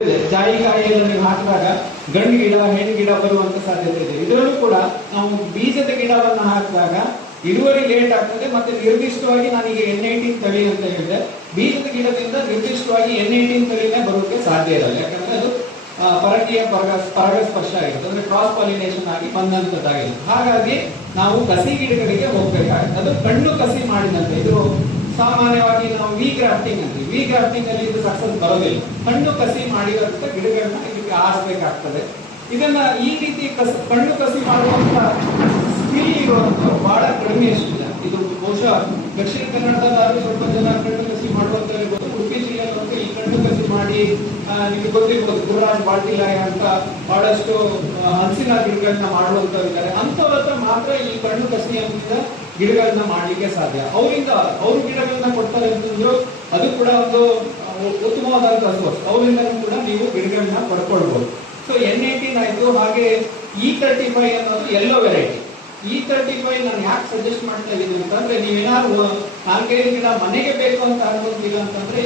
ಜಾಯಿಕಾಯಿಯನ್ನು ನೀವು ಹಾಕಿದಾಗ ಗಂಡು ಗಿಡ ಹೆಣ್ಣು ಗಿಡ ಬರುವಂತ ಸಾಧ್ಯತೆ ಇದೆ. ಇದರಲ್ಲೂ ಕೂಡ ನಾವು ಬೀಜದ ಗಿಡವನ್ನು ಹಾಕಿದಾಗ ಇಳುವರಿ ಲೇಟ್ ಆಗ್ತದೆ. ಮತ್ತೆ ನಿರ್ದಿಷ್ಟವಾಗಿ ನಾನೀಗ N18 ತಳಿ ಅಂತ ಹೇಳಿದೆ, ಬೀಜದ ಗಿಡದಿಂದ ನಿರ್ದಿಷ್ಟವಾಗಿ N18 ತಳಿನೇ ಬರೋಕೆ ಸಾಧ್ಯ ಇರಲ್ಲ. ಯಾಕಂದ್ರೆ ಅದು ಪರಕೀಯ ಪರಾಗಸ್ಪರ್ಶ ಆಗಿರುತ್ತೆ, ಅಂದ್ರೆ ಕ್ರಾಸ್ ಪಾಲಿನೇಷನ್ ಆಗಿ ಬಂದಂತದ್ದಾಗಿರುತ್ತೆ. ಹಾಗಾಗಿ ನಾವು ಕಸಿ ಗಿಡಗಳಿಗೆ ಹೋಗ್ಬೇಕಾಗುತ್ತೆ. ಅದು ಕಣ್ಣು ಕಸಿ ಮಾಡಿದಂತೆ. ಇದು ಸಾಮಾನ್ಯವಾಗಿ ನಾವು ವಿ ಗ್ರಾಫ್ಟಿಂಗ್ ಅಂತೀವಿ. ವಿ ಗ್ರಾಫ್ಟಿಂಗ್ ಅಲ್ಲಿ ಇದು ಸಕ್ಸಸ್ ಬರೋದಿಲ್ಲ. ಕಣ್ಣು ಕಸಿ ಮಾಡಿದಂತ ಗಿಡಗಳನ್ನ ಇದಕ್ಕೆ ಆರಿಸಬೇಕಾಗ್ತದೆ. ಇದನ್ನ ಈ ರೀತಿ ಕಣ್ಣು ಕಸಿ ಮಾಡುವಂತ ಸ್ಕಿಲ್ ಇರುವಂತ ಬಹಳ ಕಡಿಮೆ ಇದೆ. ಇದು ಬಹುಶಃ ದಕ್ಷಿಣ ಕನ್ನಡದಲ್ಲಾದ್ರೂ ಸ್ವಲ್ಪ ಜನ ಕಣ್ಣು ಕಸಿ ಮಾಡುವಂತ ಇರ್ಬೋದು. ಉಡುಪಿ ಜಿಲ್ಲೆಯಲ್ಲಿ ಈ ಕಣ್ಣು ಕಸಿ ಮಾಡಿ ನಿಮಗೆ ಗೊತ್ತಿರ್ಬೋದು, ಗುರುರಾಜ್ ಬಾಟಿಲಾಯ ಅಂತ ಬಹಳಷ್ಟು ಹಲಸಿನ ಗಿಡಗಳನ್ನ ಮಾಡುವಂತವ್ರು ಇದ್ದಾರೆ. ಅಂಥವ್ರ ಹತ್ರ ಮಾತ್ರ ಈ ಕಣ್ಣು ಕಸಿಯಿಂದ ಗಿಡಗಳನ್ನ ಮಾಡ್ಲಿಕ್ಕೆ ಸಾಧ್ಯ. ಅವ್ರ ಗಿಡಗಳನ್ನ ಕೊಡ್ತಾರೆ ಅಂತಂದ್ರು ಅದು ಕೂಡ ಒಂದು ಉತ್ತಮವಾದಂತಹ ಸೋರ್ಸ್. ಅವರಿಂದನೂ ಕೂಡ ನೀವು ಗಿಡಗಳನ್ನ ಪಡ್ಕೊಳ್ಬಹುದು. ಸೊ N18 ಆಯ್ತು. ಹಾಗೆ E35 ಅನ್ನೋದು ಎಲ್ಲೋ ವೆರೈಟಿ. E35 ನಾನು ಯಾಕೆ ಸಜೆಸ್ಟ್ ಮಾಡ್ತಾ ಇದ್ದೀನಿ ಅಂತಂದ್ರೆ, ನೀವೇನಾದ್ರು 4-5 ಗಿಡ ಮನೆಗೆ ಬೇಕು ಅಂತ ಅನ್ಕೊಂತೀರ ಅಂತಂದ್ರೆ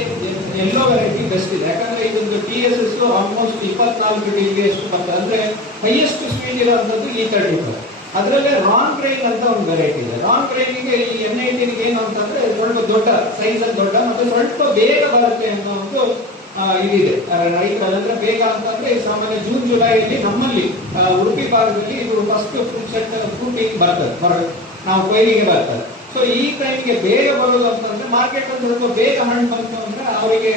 ಎಲ್ಲೋ ವೆರೈಟಿ ಬೆಸ್ಟ್ ಇದೆ. ಯಾಕಂದ್ರೆ ಇದೊಂದು TSS ಆಲ್ಮೋಸ್ಟ್ 24 ಡಿಗ್ರಿ ಅಷ್ಟು ಬರ್ತದೆ. ಅಂದ್ರೆ ಹೈಯೆಸ್ಟ್ ಸ್ಪೀಡ್ ಇರುವಂತದ್ದು E35. ಅದರಲ್ಲೇ ರಾನ್ ಗ್ರೈನ್ ಅಂತ ಒಂದು ವೆರೈಟಿ ಇದೆ. ರಾನ್ ಗ್ರೈನಿಗೆ ಈ N18 ಏನು ಅಂತಂದ್ರೆ ಸ್ವಲ್ಪ ದೊಡ್ಡ ಸೈಜ್ ಅಲ್ಲಿ ದೊಡ್ಡ ಮತ್ತೆ ಸ್ವಲ್ಪ ಬೇಗ ಬರುತ್ತೆ ಅನ್ನೋ ಒಂದು ಇದಿದೆ ರೈತರಂದ್ರೆ. ಬೇಗ ಅಂತಂದ್ರೆ ಸಾಮಾನ್ಯ ಜೂನ್ ಜುಲೈಯಲ್ಲಿ ನಮ್ಮಲ್ಲಿ ಉಡುಪಿ ಭಾಗದಲ್ಲಿ ಇದು ಫಸ್ಟ್ ಫ್ರೂಟಿಂಗ್ ಬರ್ತದೆ, ನಾವು ಕೊಯ್ಲಿಗೆ ಬರ್ತದೆ. ಸೊ ಈ ಟೈಮ್ಗೆ ಬೇಗ ಬರೋದು ಅಂತಂದ್ರೆ ಮಾರ್ಕೆಟ್ ಅಲ್ಲಿ ಸ್ವಲ್ಪ ಬೇಗ ಹಣ್ಣು ಬಂತು ಅಂದ್ರೆ ಅವರಿಗೆ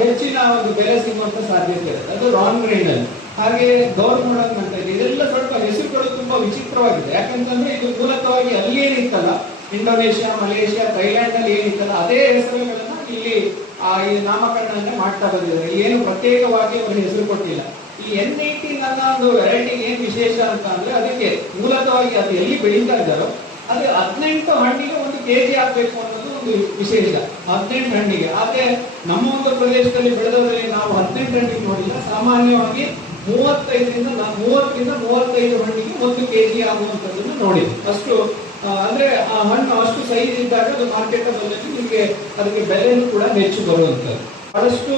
ಹೆಚ್ಚಿನ ಒಂದು ಬೆಲೆ ಸಿಗುವಂತ ಸಾಧ್ಯತೆ ಇರುತ್ತೆ. ಅದು ರಾನ್ ಗ್ರೈನ್ ಅಲ್ಲಿ. ಹಾಗೆ ಗೌರ್ಮೆಂಟ್ ಅಂತ ಇದೆ. ಇದೆಲ್ಲ ಸ್ವಲ್ಪ ಹೆಸರುಗಳು ತುಂಬಾ ವಿಚಿತ್ರವಾಗಿದೆ. ಯಾಕಂತಂದ್ರೆ ಇದು ಮೂಲತಃವಾಗಿ ಅಲ್ಲಿ ಏನಿತ್ತಲ್ಲ, ಇಂಡೋನೇಷ್ಯಾ, ಮಲೇಷ್ಯಾ, ಥೈಲ್ಯಾಂಡ್ ಅಲ್ಲಿ ಏನಿತ್ತಲ್ಲ ಅದೇ ಹೆಸರುಗಳನ್ನ ಇಲ್ಲಿ ಈ ನಾಮಕರಣವನ್ನ ಮಾಡ್ತಾ ಬಂದಿದ್ದಾರೆ. ಏನು ಪ್ರತ್ಯೇಕವಾಗಿ ಅವರು ಹೆಸರು ಕೊಟ್ಟಿಲ್ಲ. ಈ N18 ಅನ್ನೋ ಒಂದು ವೆರೈಟಿ ಏನ್ ವಿಶೇಷ ಅಂತ ಅಂದ್ರೆ, ಅದಕ್ಕೆ ಮೂಲತಃವಾಗಿ ಅದು ಎಲ್ಲಿ ಬೆಳೀತಾ ಇದ್ದಾರೋ ಅದು 18 ಹಣ್ಣಿಗೆ 1 kg ಆಗ್ಬೇಕು ಅನ್ನೋದು ಒಂದು ವಿಶೇಷ. 18 ಹಣ್ಣಿಗೆ. ಆದ್ರೆ ನಮ್ಮ ಒಂದು ಪ್ರದೇಶದಲ್ಲಿ ಬೆಳೆದವರಲ್ಲಿ ನಾವು 18 ಹಣ್ಣಿಗೆ ನೋಡಿಲ್ಲ. ಸಾಮಾನ್ಯವಾಗಿ 30ರಿಂದ 35 ಹಣ್ಣಿಗೆ 1 kg ಆಗುವಂತದ್ದನ್ನು ನೋಡಿದ್ವಿ. ಅಷ್ಟು ಅಂದ್ರೆ ಆ ಹಣ್ಣು ಅಷ್ಟು ಸೈಜ್ ಇದ್ದಾಗ ಅದು ಮಾರ್ಕೆಟ್ ಅಲ್ಲಿ ನಿಮಗೆ ಅದಕ್ಕೆ ಬೆಲೆನೂ ಕೂಡ ಹೆಚ್ಚು ಬರುವಂತದ್ದು. ಬಹಳಷ್ಟು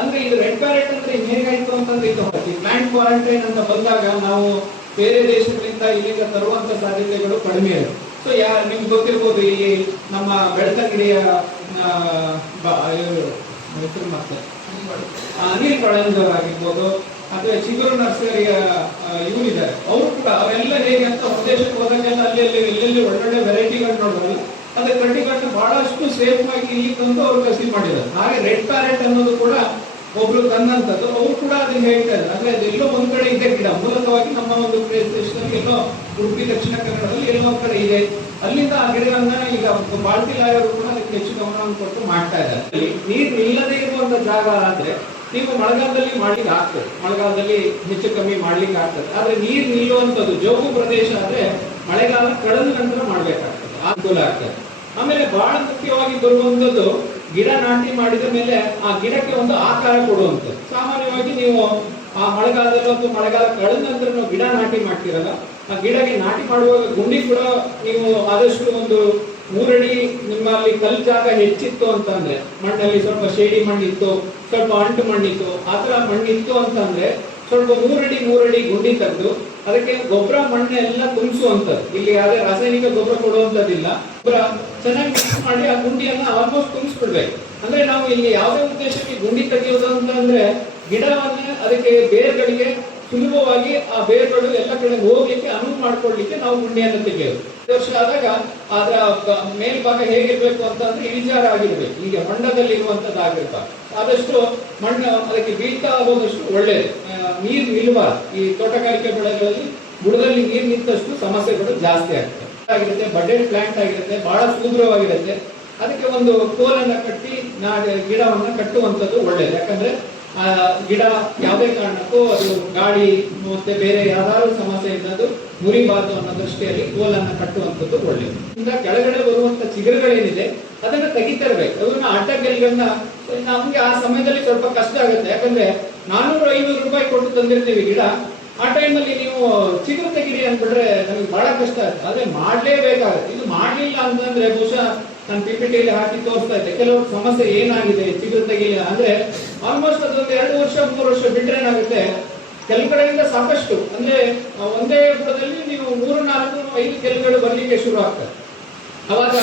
ಅಂದ್ರೆ ಇದು ರೆಡ್ ಪ್ಯಾರೆಟ್ ಅಂದ್ರೆ ಹೇಗಾಯ್ತು ಅಂತಂದ್ರೆ, ಇದು ಪ್ಲಾಂಟ್ ಕ್ವಾರಂಟೈನ್ ಅಂತ ಬಂದಾಗ ನಾವು ಬೇರೆ ದೇಶಗಳಿಂದ ಇಲ್ಲಿಂದ ತರುವಂತ ಸಾಧ್ಯತೆಗಳು ಕಡಿಮೆ ಇರುತ್ತೆ. ಸೊ ನಿಮ್ಗೆ ಗೊತ್ತಿರ್ಬೋದು, ಇಲ್ಲಿ ನಮ್ಮ ಬೆಳ್ತಂಗಡಿಯ ಹೆಸರು ಮತ್ತೆ ಅನಿಲ್ ಕಳಂಜವರಾಗಿರ್ಬೋದು ಅಥವಾ ಚಿಗುರು ನರ್ಸರಿಯ ಇವರಿದ್ದಾರೆ. ಅವರು ಕೂಡ ಅವೆಲ್ಲ ಹೇಗೆ ಅಂತ ಹೊರದೇಶಕ್ಕೆ ಹೋದಾಗೆಲ್ಲ ಎಲ್ಲೆಲ್ಲಿ ಒಳ್ಳೊಳ್ಳೆ ವೆರೈಟಿಗಳು ನೋಡೋದು, ಅದೇ ಕಡ್ಡಿಗಳನ್ನ ಬಹಳಷ್ಟು ಸೇಫ್ ಆಗಿ ಇಲ್ಲಿ ತಂದು ಅವರು ಕಸಿ ಮಾಡಿದ್ದಾರೆ. ಹಾಗೆ ರೆಡ್ ಪ್ಯಾರೆಟ್ ಅನ್ನೋದು ಕೂಡ ಒಬ್ರು ತಂದಂತದ್ದು. ಅವರು ಕೂಡ ಅದನ್ನ ಹೇಳ್ತಾ ಇದ್ದಾರೆ. ಅಂದ್ರೆ ಅದೆಲ್ಲೋ ಒಂದ್ ಕಡೆ ಇದೆ ಗಿಡ. ಮೂಲತಃವಾಗಿ ನಮ್ಮ ಒಂದು ಪ್ರದೇಶದಲ್ಲಿ ಎಲ್ಲೋ ಉಡುಪಿ ದಕ್ಷಿಣ ಕನ್ನಡದಲ್ಲಿ ಎಲ್ಲೋ ಒಂದ್ ಕಡೆ ಇದೆ. ಅಲ್ಲಿಂದ ಆ ಗಿಡಗಳನ್ನ ಈಗ ಬಾಳ್ತಿಲಾಯವರು ಕೂಡ ಅದಕ್ಕೆ ಹೆಚ್ಚು ಗಮನವನ್ನು ಕೊಟ್ಟು ಮಾಡ್ತಾ ಇದ್ದಾರೆ. ನೀರು ಇಲ್ಲದೆ ಇರುವಂತ ಜಾಗ ಆದ್ರೆ ನೀವು ಮಳೆಗಾಲದಲ್ಲಿ ಮಾಡ್ಲಿಕ್ಕೆ ಆಗ್ತದೆ, ಮಳೆಗಾಲದಲ್ಲಿ ಹೆಚ್ಚು ಕಮ್ಮಿ ಮಾಡ್ಲಿಕ್ಕೆ ಆಗ್ತದೆ. ಆದ್ರೆ ನೀರು ನಿಲ್ಲುವಂಥದ್ದು ಜೋಗು ಪ್ರದೇಶ ಆದ್ರೆ ಮಳೆಗಾಲ ಕಳೆದ ನಂತರ ಮಾಡ್ಬೇಕಾಗ್ತದೆ, ಅನುಕೂಲ ಆಗ್ತದೆ. ಆಮೇಲೆ ಬಹಳ ಮುಖ್ಯವಾಗಿ ಬರುವಂಥದ್ದು, ಗಿಡ ನಾಟಿ ಮಾಡಿದ ಮೇಲೆ ಆ ಗಿಡಕ್ಕೆ ಒಂದು ಆಕಾರ ಕೊಡುವಂಥದ್ದು. ಸಾಮಾನ್ಯವಾಗಿ ನೀವು ಆ ಮಳೆಗಾಲದಲ್ಲಿ ಅಥವಾ ಮಳೆಗಾಲ ಕಳೆದ ನಂತರ ನಾವು ಗಿಡ ನಾಟಿ ಮಾಡ್ತೀರಲ್ಲ, ಆ ಗಿಡಕ್ಕೆ ನಾಟಿ ಮಾಡುವಾಗ ಗುಂಡಿ ಕೂಡ ನೀವು ಆದಷ್ಟು ಒಂದು 3 ಅಡಿ, ನಿಮ್ಮಲ್ಲಿ ಕಲ್ಲು ಜಾಗ ಹೆಚ್ಚಿತ್ತು ಅಂತಂದ್ರೆ, ಮಣ್ಣಲ್ಲಿ ಸ್ವಲ್ಪ ಶೇಡಿ ಮಣ್ಣಿತ್ತು, ಸ್ವಲ್ಪ ಅಂಟು ಮಣ್ಣಿತ್ತು, ಆ ತರ ಮಣ್ಣಿತ್ತು ಅಂತಂದ್ರೆ ಸ್ವಲ್ಪ 3 ಅಡಿ ಗುಂಡಿ ತೆಗೆದು ಅದಕ್ಕೆ ಗೊಬ್ಬರ ಮಣ್ಣೆಲ್ಲ ತುಂಬಿಸುವಂಥದ್ದು. ಇಲ್ಲಿ ಯಾವುದೇ ರಾಸಾಯನಿಕ ಗೊಬ್ಬರ ಕೊಡುವಂಥದ್ದಿಲ್ಲ. ಗೊಬ್ಬರ ಚೆನ್ನಾಗಿ ಮಿಕ್ಸ್ ಮಾಡಿ ಆ ಗುಂಡಿಯನ್ನ ಆಲ್ಮೋಸ್ಟ್ ತುಂಬಿಸ್ಬಿಡ್ಬೇಕು. ಅಂದ್ರೆ ನಾವು ಇಲ್ಲಿ ಯಾವುದೇ ಉದ್ದೇಶಕ್ಕೆ ಗುಂಡಿ ತೆಗೆಯೋದು ಅಂತಂದ್ರೆ ಗಿಡವನ್ನ ಅದಕ್ಕೆ ಬೇರ್ಗಳಿಗೆ ಸುಲಭವಾಗಿ ಆ ಬೇರ್ಗಳು ಎಲ್ಲ ಕಡೆ ಹೋಗ್ಲಿಕ್ಕೆ ಅನುವು ಮಾಡ್ಕೊಳ್ಲಿಕ್ಕೆ ನಾವು ಗುಂಡಿಯನ್ನು ತೆಗೆಯೋದು. ವರ್ಷ ಆದಾಗ ಅದರ ಮೇಲ್ಭಾಗ ಹೇಗಿರ್ಬೇಕು ಅಂತಂದ್ರೆ ಇಳಿಜಾರ ಆಗಿರ್ಬೇಕು, ಹೀಗೆ ಹೊಂಡದಲ್ಲಿ ಇರುವಂತದ್ದಾಗಿರ್ಬಾರ್ದು. ಆದಷ್ಟು ಮಣ್ಣು ಅದಕ್ಕೆ ಬೀಳ್ತಾ ಹೋದಷ್ಟು ಒಳ್ಳೇದು. ನೀರು ನಿಲ್ಲಬಾರ್ದು. ಈ ತೋಟಗಾರಿಕೆ ಬೆಳೆಗಳಲ್ಲಿ ಬುಡದಲ್ಲಿ ನೀರು ನಿಂತಷ್ಟು ಸಮಸ್ಯೆಗಳು ಜಾಸ್ತಿ ಆಗಿರುತ್ತೆ. ಬಡ್ಡೆಡ್ ಪ್ಲಾಂಟ್ ಆಗಿರುತ್ತೆ, ಬಹಳ ಸುಂದರವಾಗಿರುತ್ತೆ. ಅದಕ್ಕೆ ಒಂದು ಕೋಲನ್ನ ಕಟ್ಟಿ ಗಿಡವನ್ನ ಕಟ್ಟುವಂಥದ್ದು ಒಳ್ಳೇದು. ಯಾಕಂದ್ರೆ ಗಿಡ ಯಾವುದೇ ಕಾರಣಕ್ಕೂ ಅದು ಗಾಳಿ ಮತ್ತೆ ಬೇರೆ ಯಾವ್ದಾದ್ರು ಸಮಸ್ಯೆ ಇದ್ದದ್ದು ಮುರಿಬಾರ್ದು ಅನ್ನೋ ದೃಷ್ಟಿಯಲ್ಲಿ ಕೋಲನ್ನ ಕಟ್ಟುವಂಥದ್ದು ಒಳ್ಳೇದು. ಇಂದ ಕೆಳಗಡೆ ಬರುವಂತ ಚಿಗುರುಗಳೇನಿದೆ ಅದನ್ನ ತೆಗಿತಿರ್ಬೇಕು. ಅದನ್ನ ಅಡ್ಡಗೆಲ್ಗಳನ್ನ ನಮ್ಗೆ ಆ ಸಮಯದಲ್ಲಿ ಸ್ವಲ್ಪ ಕಷ್ಟ ಆಗುತ್ತೆ. ಯಾಕಂದ್ರೆ 400-500 ರೂಪಾಯಿ ಕೊಟ್ಟು ತಂದಿರ್ತೀವಿ ಗಿಡ. ಆ ಟೈಮಲ್ಲಿ ನೀವು ಚಿಗುರು ತೆಗಿರಿ ಅಂದ್ಬಿಟ್ರೆ ನಮಗೆ ಬಹಳ ಕಷ್ಟ ಆಗುತ್ತೆ. ಆದ್ರೆ ಮಾಡ್ಲೇಬೇಕಾಗುತ್ತೆ. ಇದು ಮಾಡ್ಲಿಲ್ಲ ಅಂತಂದ್ರೆ ಬಹುಶಃ ನಾನು PPT ಹಾಕಿ ತೋರಿಸ್ತಾ ಇದ್ದೆ ಕೆಲವು ಸಮಸ್ಯೆ ಏನಾಗಿದೆ ಚಿಗುರು ತೆಗಿಲಿಲ್ಲ ಅಂದ್ರೆ ಆಲ್ಮೋಸ್ಟ್ ಅದೊಂದು 2 ವರ್ಷ 3 ವರ್ಷ ಬಿಟ್ರೆ ಏನಾಗುತ್ತೆ, ಕೆಲವು ಕಡೆಯಿಂದ ಸಾಕಷ್ಟು ಅಂದ್ರೆ ಒಂದೇ ಬುಡದಲ್ಲಿ ನೀವು 3 4 5 ಕೆಲಗಳು ಬರ್ಲಿಕ್ಕೆ ಶುರು ಆಗ್ತದೆ. ಅವಾಗ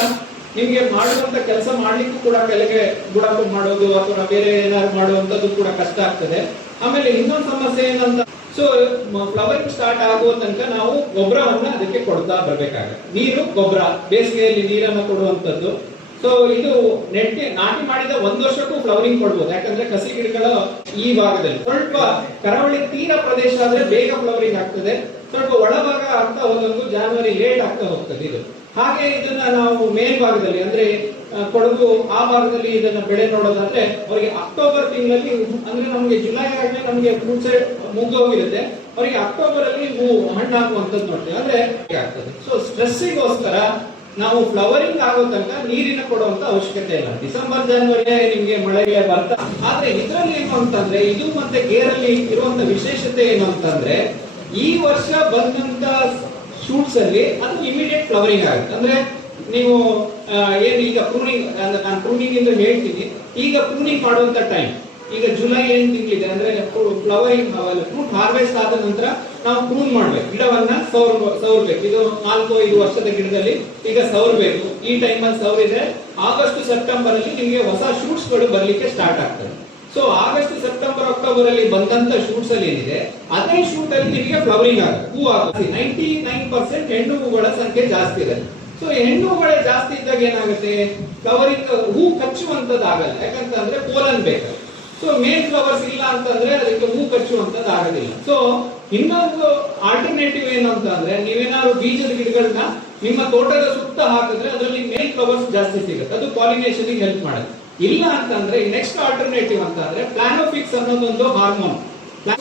ನಿಮ್ಗೆ ಮಾಡುವಂತ ಕೆಲಸ ಮಾಡ್ಲಿಕ್ಕೂ ಕೂಡ ಕೆಳಗೆ ಬುಡ ಮಾಡೋದು ಅಥವಾ ಬೇರೆ ಏನಾದ್ರು ಮಾಡುವಂತದ್ದು ಕೂಡ ಕಷ್ಟ ಆಗ್ತದೆ. ಆಮೇಲೆ ಇನ್ನೊಂದು ಸಮಸ್ಯೆ ಏನಂತ, ಸೊ ಫ್ಲವರಿಂಗ್ ಸ್ಟಾರ್ಟ್ ಆಗುವ ತನಕ ನಾವು ಗೊಬ್ಬರವನ್ನ ಅದಕ್ಕೆ ಕೊಡ್ತಾ ಬರ್ಬೇಕಾಗುತ್ತೆ. ನೀರು ಗೊಬ್ಬರ, ಬೇಸಿಗೆಯಲ್ಲಿ ನೀರನ್ನು ಕೊಡುವಂತದ್ದು. ಸೊ ಇದು ನಾಟಿ ಮಾಡಿದ 1 ವರ್ಷಕ್ಕೂ ಫ್ಲವರಿಂಗ್ ಕೊಡ್ಬೋದು. ಯಾಕಂದ್ರೆ ಕಸಿ ಗಿಡಗಳ ಈ ಭಾಗದಲ್ಲಿ ಸ್ವಲ್ಪ ಕರಾವಳಿ ತೀರ ಪ್ರದೇಶ ಆದ್ರೆ ಬೇಗ ಫ್ಲವರಿಂಗ್ ಆಗ್ತದೆ. ಸ್ವಲ್ಪ ಒಳಭಾಗ ಆಗ್ತಾ ಹೋದಂಗೂ ಜನವರಿ ಲೇಟ್ ಆಗ್ತಾ ಹೋಗ್ತದೆ ಇದು. ಹಾಗೆ ಇದನ್ನ ನಾವು ಮೇಲ್ಭಾಗದಲ್ಲಿ ಅಂದ್ರೆ ಕೊಡಗು ಆ ಭಾಗದಲ್ಲಿ ಇದನ್ನ ಬೆಳೆ ನೋಡೋದಾದ್ರೆ ಅವರಿಗೆ ಅಕ್ಟೋಬರ್ ತಿಂಗಳಲ್ಲಿ, ಅಂದ್ರೆ ನಮಗೆ ಜುಲೈ ಆದ್ಮೇಲೆ ನಮಗೆ ಫ್ರೂಟ್ಸ್ ಮುಗಿದೋಗಿರುತ್ತೆ, ಅವರಿಗೆ ಅಕ್ಟೋಬರ್ ಅಲ್ಲಿ ಹಣ್ಣಾಗುವಂತದ್ದು ನೋಡ್ತೀವಿ, ಅಂದ್ರೆ ಆಗ್ತದೆ. ಸೊ ಸ್ಟ್ರೆಸ್ಸಿಗೋಸ್ಕರ ನಾವು ಫ್ಲವರಿಂಗ್ ಆಗೋ ತನಕ ನೀರಿನ ಕೊಡುವಂತ ಅವಶ್ಯಕತೆ ಇಲ್ಲ. ಡಿಸೆಂಬರ್ ಜನವರಿ ನಿಮ್ಗೆ ಮಳೆ ಬರ್ತಾ. ಆದ್ರೆ ಇದರಲ್ಲಿ ಏನು ಅಂತಂದ್ರೆ, ಇದು ಮತ್ತೆ ಗೇರಲ್ಲಿ ಇರುವಂತ ವಿಶೇಷತೆ ಏನು ಅಂತಂದ್ರೆ, ಈ ವರ್ಷ ಬಂದಂತ ಶೂಟ್ಸ್ ಅಲ್ಲಿ ಅದು ಇಮಿಡಿಯೇಟ್ ಫ್ಲವರಿಂಗ್ ಆಗುತ್ತೆ. ಅಂದ್ರೆ ನೀವು ಏನು ಈಗ ಪ್ರೂನಿಂಗ್, ನಾನು ಪ್ರೂನಿಂಗ್ ಇಂದ ಹೇಳ್ತೀನಿ, ಈಗ ಪ್ರೂನಿಂಗ್ ಮಾಡುವಂತ ಟೈಮ್ ಈಗ ಜುಲೈ 8 ತಿಂಗಳಿದೆ. ಅಂದ್ರೆ ಫ್ಲವರಿಂಗ್ ಫ್ರೂಟ್ ಹಾರ್ವೆಸ್ಟ್ ಆದ ನಂತರ ನಾವು ಪ್ರೂನ್ ಮಾಡ್ಬೇಕು, ಗಿಡವನ್ನ ಸವರ್ಬೇಕು. ಇದು 4-5 ವರ್ಷದ ಗಿಡದಲ್ಲಿ ಈಗ ಸವರ್ಬೇಕು. ಈ ಟೈಮಲ್ಲಿ ಸವರಿದ್ರೆ ಆಗಸ್ಟ್ ಸೆಪ್ಟೆಂಬರ್ ಅಲ್ಲಿ ನಿಮಗೆ ಹೊಸ ಶೂಟ್ಸ್ ಗಳು ಬರ್ಲಿಕ್ಕೆ ಸ್ಟಾರ್ಟ್ ಆಗ್ತದೆ. ಸೊ ಆಗಸ್ಟ್ ಸೆಪ್ಟೆಂಬರ್ ಅಕ್ಟೋಬರ್ ಅಲ್ಲಿ ಬಂದಂತ ಶೂಟ್ಸ್ ಅಲ್ಲಿ ಏನಿದೆ, ಅದೇ ಶೂಟ್ ಅಲ್ಲಿ ನಿಮಗೆ ಫ್ಲವರಿಂಗ್ ಆಗುತ್ತೆ, ಹೂ ಆಗುತ್ತೆ. 99% ಹೆಣ್ಣು ಹೂಗಳ ಸಂಖ್ಯೆ ಜಾಸ್ತಿ ಇದೆ. ಸೊ ಹೆಣ್ಣು ಹೂಗಳೇ ಜಾಸ್ತಿ ಇದ್ದಾಗ ಏನಾಗುತ್ತೆ, ಫ್ಲವರಿಂಗ್ ಹೂ ಕಚ್ಚುವಂತದ್ದು ಆಗಲ್ಲ. ಯಾಕಂತಂದ್ರೆ ಪೋಲನ್ ಬೇಕು. ಸೊ ಮೇಲ್ ಫ್ಲವರ್ಸ್ ಇಲ್ಲ ಅಂತಂದ್ರೆ ಅದಕ್ಕೆ ಹೂ ಕಚ್ಚುವಂತದ್ದು ಆಗೋದಿಲ್ಲ. ಸೊ ಇನ್ನೊಂದು ಆಲ್ಟರ್ನೇಟಿವ್ ಏನು ಅಂತ ಅಂದ್ರೆ, ನೀವೇನಾದ್ರು ಬೀಜದ ಗಿಡಗಳನ್ನ ನಿಮ್ಮ ತೋಟದ ಸುತ್ತ ಹಾಕಿದ್ರೆ ಅದರಲ್ಲಿ ಮೇಲ್ ಫ್ಲವರ್ಸ್ ಜಾಸ್ತಿ ಸಿಗುತ್ತೆ, ಅದು ಪಾಲಿನೇಷನ್ ಹೆಲ್ಪ್ ಮಾಡುತ್ತೆ. ಇಲ್ಲ ಅಂತಂದ್ರೆ ನೆಕ್ಸ್ಟ್ ಆಲ್ಟರ್ನೇಟಿವ್ ಅಂತ ಅಂದ್ರೆ ಪ್ಲಾನೋಫಿಕ್ಸ್ ಅನ್ನೋದೊಂದು ಹಾರ್ಮೋನ್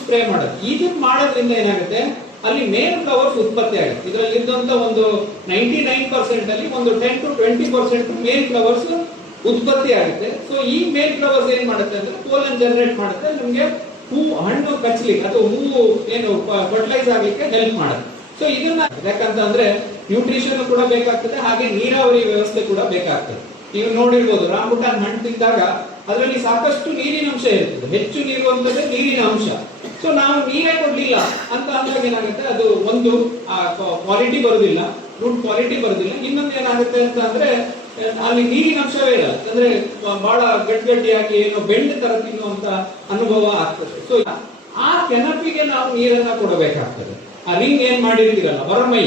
ಸ್ಪ್ರೇ ಮಾಡೋದು. ಇದನ್ನ ಮಾಡೋದ್ರಿಂದ ಏನಾಗುತ್ತೆ, ಅಲ್ಲಿ ಮೇಲ್ ಫ್ಲವರ್ಸ್ ಉತ್ಪತ್ತಿ ಆಗುತ್ತೆ. ಇದರಲ್ಲಿ ಇದ್ದಂತ ಒಂದು 99% ಅಲ್ಲಿ ಒಂದು 10 to 20% ಮೇಲ್ ಫ್ಲವರ್ಸ್ ಉತ್ಪತ್ತಿ ಆಗುತ್ತೆ. ಸೊ ಈ ಮೇಲ್ ಫ್ಲವರ್ಸ್ ಏನ್ ಮಾಡುತ್ತೆ ಅಂದ್ರೆ ಪೋಲನ್ ಜನರೇಟ್ ಮಾಡುತ್ತೆ, ನಿಮ್ಗೆ ಹೂ ಹಣ್ಣು ಕಚ್ಚಲಿಕ್ಕೆ ಅಥವಾ ಹೂವು ಏನು ಫರ್ಟಿಲೈಸ್ ಆಗ್ಲಿಕ್ಕೆ ಹೆಲ್ಪ್ ಮಾಡುತ್ತೆ. ಸೊ ಇದನ್ನ ಯಾಕಂತಂದ್ರೆ ನ್ಯೂಟ್ರಿಷನ್ ಕೂಡ ಬೇಕಾಗ್ತದೆ, ಹಾಗೆ ನೀರಾವರಿ ವ್ಯವಸ್ಥೆ ಕೂಡ ಬೇಕಾಗ್ತದೆ. ನೀವು ನೋಡಿರ್ಬೋದು, ರಾಂಬುಟಾನ್ ಹಣ್ಣು ತಿಂದಾಗ ಅದರಲ್ಲಿ ಸಾಕಷ್ಟು ನೀರಿನ ಅಂಶ ಇರ್ತದೆ. ಹೆಚ್ಚು ನೀರು ಅಂತಂದ್ರೆ ನೀರಿನ ಅಂಶ. ಸೊ ನಾವು ನೀರೇ ಕೊಡ್ಲಿಲ್ಲ ಅಂತ ಅಂದಾಗ ಏನಾಗುತ್ತೆ, ಅದು ಒಂದು ಕ್ವಾಲಿಟಿ ಬರುದಿಲ್ಲ, ಫ್ರೂಟ್ ಕ್ವಾಲಿಟಿ ಬರುದಿಲ್ಲ. ಇನ್ನೊಂದು ಏನಾಗುತ್ತೆ ಅಂತ ಅಂದ್ರೆ ಅಲ್ಲಿ ನೀರಿನ ಅಂಶವೇ ಇಲ್ಲ, ಅಂದ್ರೆ ಬಹಳ ಗಟ್ಟಿಯಾಗಿ ಏನೋ ಬೆಂಡ್ ತರ ತಿನ್ನುವಂತ ಅನುಭವ ಆಗ್ತದೆ. ಸೊ ಆ ಕೆನಪಿಗೆ ನಾವು ನೀರನ್ನ ಕೊಡಬೇಕಾಗ್ತದೆ. ಆ ರಿಂಗ್ ಏನ್ ಮಾಡಿರ್ತೀರಲ್ಲ, ಹೊರಮೈ,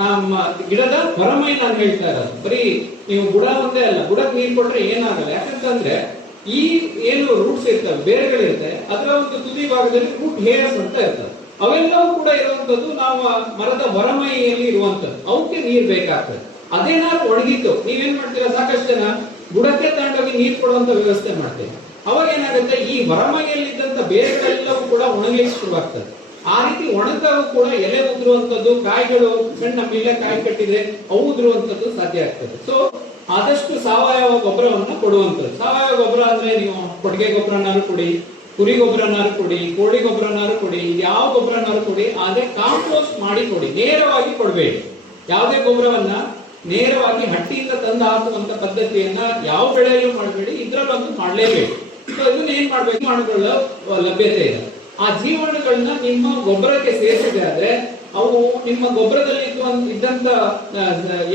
ನಮ್ಮ ಗಿಡದ ಹೊರಮೈ ನಾನು ಹೇಳ್ತಾ ಇರೋದು. ಬರೀ ನೀವು ಬುಡ ಒಂದೇ ಅಲ್ಲ, ಬುಡಕ್ಕೆ ನೀರು ಕೊಟ್ರೆ ಏನಾಗಲ್ಲ. ಯಾಕಂತಂದ್ರೆ ಈ ಏನು ರೂಟ್ಸ್ ಇರ್ತವೆ, ಬೇರೆಗಳಿರ್ತವೆ, ಅದರ ಒಂದು ತುದಿ ಭಾಗದಲ್ಲಿ ರೂಟ್ ಹೇರ್ಸ್ ಅಂತ ಇರ್ತವೆ. ಅವೆಲ್ಲವೂ ಕೂಡ ಇರುವಂತದ್ದು ನಾವು ಮರದ ಹೊರಮೈಯಲ್ಲಿ ಇರುವಂತದ್ದು. ಅವಕ್ಕೆ ನೀರು ಬೇಕಾಗ್ತದೆ. ಅದೇನಾದ್ರು ಒಣಗಿತ್ತು, ನೀವೇನ್ ಮಾಡ್ತೀರಾ, ಸಾಕಷ್ಟು ಜನ ಬುಡಕ್ಕೆ ತಗೊಂಡೋಗಿ ನೀರು ಕೊಡುವಂತ ವ್ಯವಸ್ಥೆ ಮಾಡ್ತೀವಿ. ಅವಾಗ ಏನಾಗುತ್ತೆ, ಈ ಹೊರಮೈಯಲ್ಲಿದ್ದಂತ ಬೇರೆಗಳೆಲ್ಲವೂ ಕೂಡ ಒಣಗಲಿಕ್ಕೆ ಶುರುವಾಗ್ತದೆ. ಆ ರೀತಿ ಒಣಗಿದಾಗ ಕೂಡ ಎಲೆ ಉದುರುವಂತದ್ದು, ಕಾಯಿಗಳು ಸಣ್ಣ ಮಿಲ್ಲೆ ಕಾಯಿ ಕಟ್ಟಿದ್ರೆ ಅವು ಉದುರುವಂತದ್ದು ಸಾಧ್ಯ ಆಗ್ತದೆ. ಸೊ ಆದಷ್ಟು ಸಾವಯವ ಗೊಬ್ಬರವನ್ನ ಕೊಡುವಂಥದ್ದು. ಸಾವಯವ ಗೊಬ್ಬರ ಅಂದ್ರೆ ನೀವು ಕೊಟ್ಟಿಗೆ ಗೊಬ್ಬರನಾರು ಕೊಡಿ, ಕುರಿ ಗೊಬ್ಬರನಾರು ಕೊಡಿ, ಕೋಳಿ ಗೊಬ್ಬರನಾರು ಕೊಡಿ, ಯಾವ ಗೊಬ್ಬರನಾರು ಕೊಡಿ, ಅದೇ ಕಾಂಪೋಸ್ಟ್ ಮಾಡಿ ಕೊಡಿ. ನೇರವಾಗಿ ಕೊಡಬೇಡಿ. ಯಾವುದೇ ಗೊಬ್ಬರವನ್ನ ನೇರವಾಗಿ ಹಟ್ಟಿಯಿಂದ ತಂದು ಹಾಕುವಂತ ಪದ್ಧತಿಯನ್ನ ಯಾವ ಬೆಳೆಯಲ್ಲೂ ಮಾಡಬೇಡಿ, ಇದ್ರಲ್ಲಂತೂ ಮಾಡಲೇಬೇಡಿ. ಸೊ ಇದನ್ನ ಏನ್ ಮಾಡ್ಬೇಕು, ಜೀವಾಣುಗಳ ಲಭ್ಯತೆ ಇದೆ. ಆ ಜೀವಾಣುಗಳನ್ನ ನಿಮ್ಮ ಗೊಬ್ಬರಕ್ಕೆ ಸೇರಿಸಿದೆ ಆದ್ರೆ ಅವು ನಿಮ್ಮ ಗೊಬ್ಬರದಲ್ಲಿ ಇದ್ದಂತ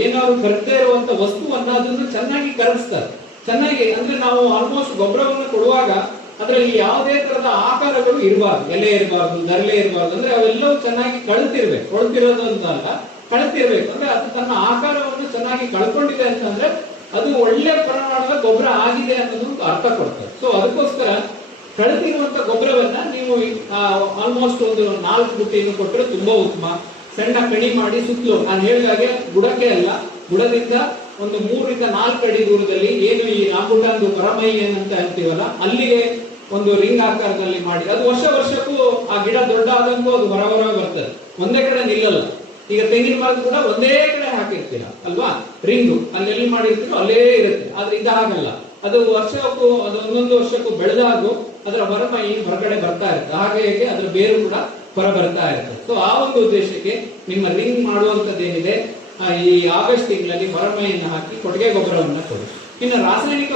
ಏನಾದ್ರು ಕರಗದೇ ಇರುವಂತ ವಸ್ತುವನ್ನ ಅದನ್ನು ಚೆನ್ನಾಗಿ ಕರಗಿಸ್ತಾರೆ. ಚೆನ್ನಾಗಿ ಅಂದ್ರೆ ನಾವು ಆಲ್ಮೋಸ್ಟ್ ಗೊಬ್ಬರವನ್ನು ಕೊಡುವಾಗ ಅದರಲ್ಲಿ ಯಾವುದೇ ತರದ ಆಕಾರಗಳು ಇರಬಾರ್ದು, ಎಲೆ ಇರಬಾರ್ದು, ದರಲೆ ಇರಬಾರ್ದು. ಅಂದ್ರೆ ಅವೆಲ್ಲವೂ ಚೆನ್ನಾಗಿ ಕಳ್ತಿರ್ಬೇಕು. ಕೊಳ್ತಿರೋದು ಅಂತ ಅಲ್ಲ, ಕಳ್ತಿರ್ಬೇಕು. ಅಂದ್ರೆ ಅದು ತನ್ನ ಆಕಾರವನ್ನು ಚೆನ್ನಾಗಿ ಕಳ್ಕೊಂಡಿದೆ ಅಂತಂದ್ರೆ ಅದು ಒಳ್ಳೆ ಪ್ರಮಾಣದ ಗೊಬ್ಬರ ಆಗಿದೆ ಅನ್ನೋದು ಅರ್ಥ ಕೊಡ್ತಾರೆ. ಸೊ ಅದಕ್ಕೋಸ್ಕರ ಕಳೆದಿರುವಂತ ಗೊಬ್ಬರವನ್ನ ನೀವು ಆಲ್ಮೋಸ್ಟ್ ಒಂದು 4 ಬುಟ್ಟಿಯನ್ನು ಕೊಟ್ಟರೆ ತುಂಬಾ ಉತ್ತಮ. ಸಣ್ಣ ಕಣಿ ಮಾಡಿ ಸುತ್ತಲೂ, ನಾನು ಹೇಳಿದಾಗೆ ಬುಡಕ್ಕೆ ಅಲ್ಲ, ಬುಡದಿಂದ ಒಂದು 3 ರಿಂದ 4 ಅಡಿ ದೂರದಲ್ಲಿ ಏನು ಈ ರಾಂಬುಟಾನ್ದು ಹೊರಮೈ ಏನಂತ ಹೇಳ್ತೀವಲ್ಲ, ಅಲ್ಲಿಗೆ ಒಂದು ರಿಂಗ್ ಆಕಾರದಲ್ಲಿ ಮಾಡಿ, ಅದು ವರ್ಷಕ್ಕೂ ಆ ಗಿಡ ದೊಡ್ಡ ಆದಂಗೂ ಅದು ಹೊರ ಬರ್ತದೆ, ಒಂದೇ ಕಡೆ ನಿಲ್ಲಲ್ಲ. ಈಗ ತೆಂಗಿನ ಮರದ ಕೂಡ ಒಂದೇ ಕಡೆ ಹಾಕಿರ್ತೀರ ಅಲ್ವಾ, ರಿಂಗು ಅಲ್ಲೆಲ್ಲಿ ಮಾಡಿರ್ತೀರೋ ಅಲ್ಲೇ ಇರುತ್ತೆ. ಆದ್ರೆ ಇದಾಗಲ್ಲ, ಅದು ವರ್ಷಕ್ಕೂ ಅದು ಒಂದೊಂದು ವರ್ಷಕ್ಕೂ ಬೆಳೆದಾಗೂ ಅದರ ಹೊರಮೈ ಹೊರಗಡೆ ಬರ್ತಾ ಇರುತ್ತೆ. ಹಾಗೆ ಅದರ ಬೇರು ಕೂಡ ಹೊರ ಬರ್ತಾ ಇರುತ್ತೆ. ಸೊ ಆ ಒಂದು ಉದ್ದೇಶಕ್ಕೆ ನಿಮ್ಮ ರಿಂಗ್ ಮಾಡುವಂತದ್ದೇನಿದೆ, ಈ ಆಗಸ್ಟ್ ತಿಂಗಳಲ್ಲಿ ಹೊರಮೈಯನ್ನು ಹಾಕಿ ಕೊಟ್ಟಿಗೆ ಗೊಬ್ಬರವನ್ನು ಕೊಡಿ. ಇನ್ನು ರಾಸಾಯನಿಕ